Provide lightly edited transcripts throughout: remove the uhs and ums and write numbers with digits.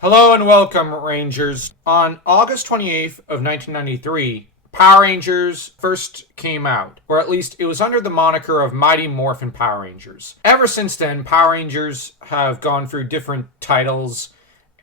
Hello and welcome, Rangers. On August 28th of 1993, Power Rangers first came out, or at least it was under the moniker of Mighty Morphin Power Rangers. Ever since then, Power Rangers have gone through different titles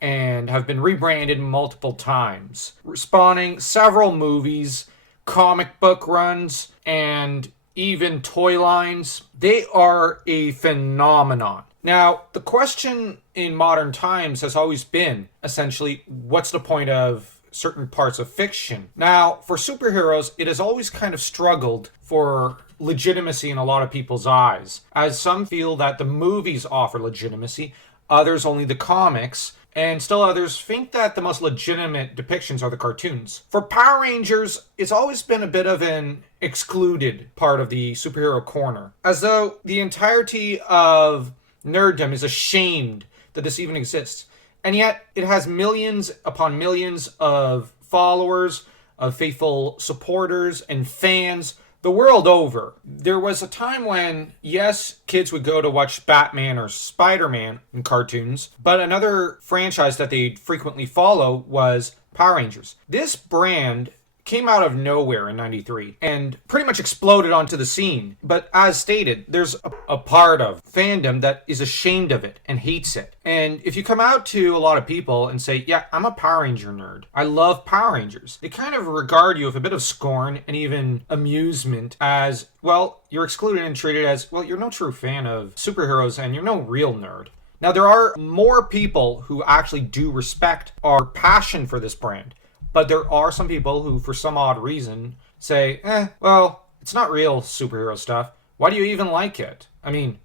and have been rebranded multiple times, spawning several movies, comic book runs, and even toy lines. They are a phenomenon. Now, the question in modern times has always been, essentially, what's the point of certain parts of fiction? Now, for superheroes, it has always kind of struggled for legitimacy in a lot of people's eyes, as some feel that the movies offer legitimacy, others only the comics, and still others think that the most legitimate depictions are the cartoons. For Power Rangers, it's always been a bit of an excluded part of the superhero corner, as though the entirety of nerddom is ashamed that this even exists. And yet, it has millions upon millions of followers, of faithful supporters, and fans the world over. There was a time when, yes, kids would go to watch Batman or Spider-Man in cartoons, but another franchise that they'd frequently follow was Power Rangers. This brand came out of nowhere in 93 and pretty much exploded onto the scene. But as stated, there's a part of fandom that is ashamed of it and hates it. And if you come out to a lot of people and say, yeah, I'm a Power Ranger nerd, I love Power Rangers, they kind of regard you with a bit of scorn and even amusement as, well, you're excluded and treated as, well, you're no true fan of superheroes and you're no real nerd. Now, there are more people who actually do respect our passion for this brand. But there are some people who, for some odd reason, say, well, it's not real superhero stuff. Why do you even like it? I mean,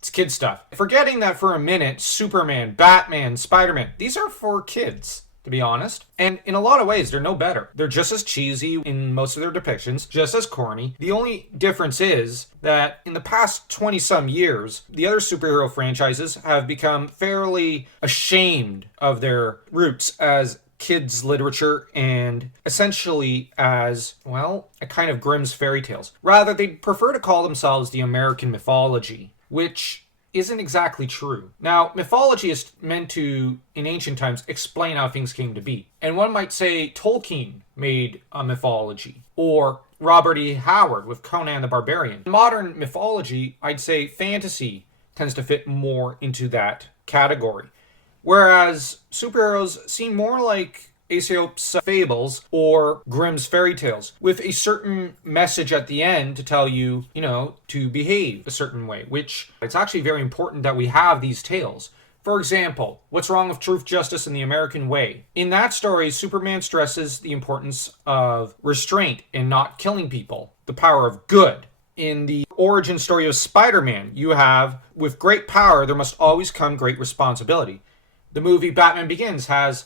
it's kid stuff. Forgetting that for a minute, Superman, Batman, Spider-Man, these are for kids, to be honest. And in a lot of ways, they're no better. They're just as cheesy in most of their depictions, just as corny. The only difference is that in the past 20-some years, the other superhero franchises have become fairly ashamed of their roots as kids' literature and essentially as, well, a kind of Grimm's fairy tales. Rather, they'd prefer to call themselves the American mythology, which isn't exactly true. Now, mythology is meant to, in ancient times, explain how things came to be. And one might say Tolkien made a mythology, or Robert E. Howard with Conan the Barbarian. In modern mythology, I'd say fantasy tends to fit more into that category. Whereas superheroes seem more like Aesop's fables or Grimm's fairy tales, with a certain message at the end to tell you, to behave a certain way, which it's actually very important that we have these tales. For example, What's Wrong with Truth, Justice, and the American Way? In that story, Superman stresses the importance of restraint and not killing people, the power of good. In the origin story of Spider-Man, you have, with great power, there must always come great responsibility. The movie Batman Begins has,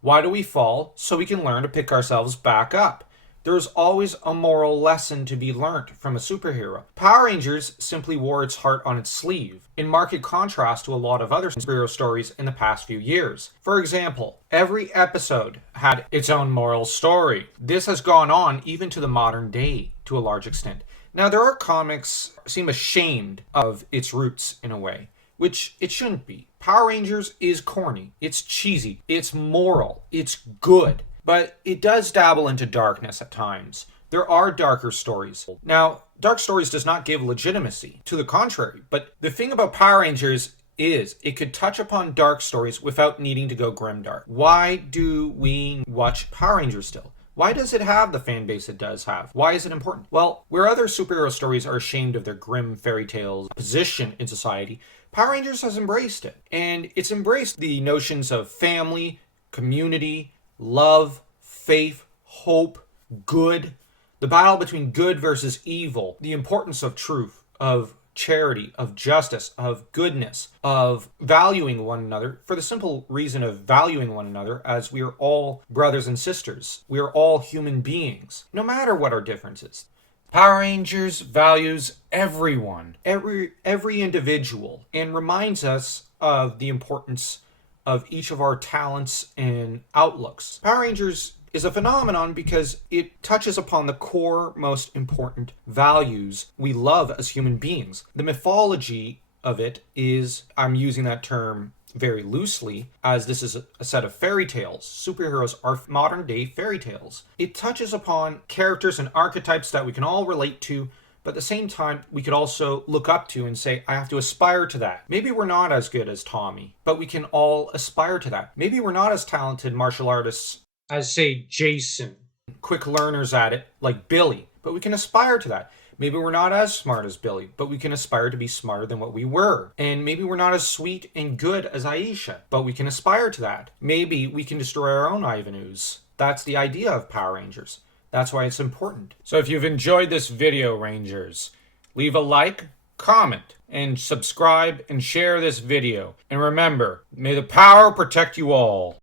why do we fall? So we can learn to pick ourselves back up. There's always a moral lesson to be learnt from a superhero. Power Rangers simply wore its heart on its sleeve, in marked contrast to a lot of other superhero stories in the past few years. For example, every episode had its own moral story. This has gone on even to the modern day, to a large extent. Now, there are comics seem ashamed of its roots in a way, which it shouldn't be. Power Rangers is corny, it's cheesy, it's moral, it's good, but it does dabble into darkness at times. There are darker stories. Now, dark stories does not give legitimacy, to the contrary, but the thing about Power Rangers is it could touch upon dark stories without needing to go grimdark. Why do we watch Power Rangers still? Why does it have the fan base it does have? Why is it important? Well, where other superhero stories are ashamed of their grim fairy tales position in society, Power Rangers has embraced it. And it's embraced the notions of family, community, love, faith, hope, good, the battle between good versus evil, the importance of truth, of charity, of justice, of goodness, of valuing one another for the simple reason of valuing one another as we are all brothers and sisters. We are all human beings, no matter what our differences. Power Rangers values everyone, every individual, and reminds us of the importance of each of our talents and outlooks. Power Rangers is a phenomenon because it touches upon the core, most important values we love as human beings. The mythology of it is, I'm using that term very loosely, as this is a set of fairy tales. Superheroes are modern day fairy tales. It touches upon characters and archetypes that we can all relate to, but at the same time, we could also look up to and say, I have to aspire to that. Maybe we're not as good as Tommy, but we can all aspire to that. Maybe we're not as talented martial artists as, say, Jason, quick learners at it like Billy, but we can aspire to that. Maybe we're not as smart as Billy, but we can aspire to be smarter than what we were. And maybe we're not as sweet and good as Aisha, but we can aspire to that. Maybe we can destroy our own Ivanus. That's the idea of Power Rangers. That's why it's important. So if you've enjoyed this video, Rangers, leave a like, comment, and subscribe and share this video. And remember, may the power protect you all.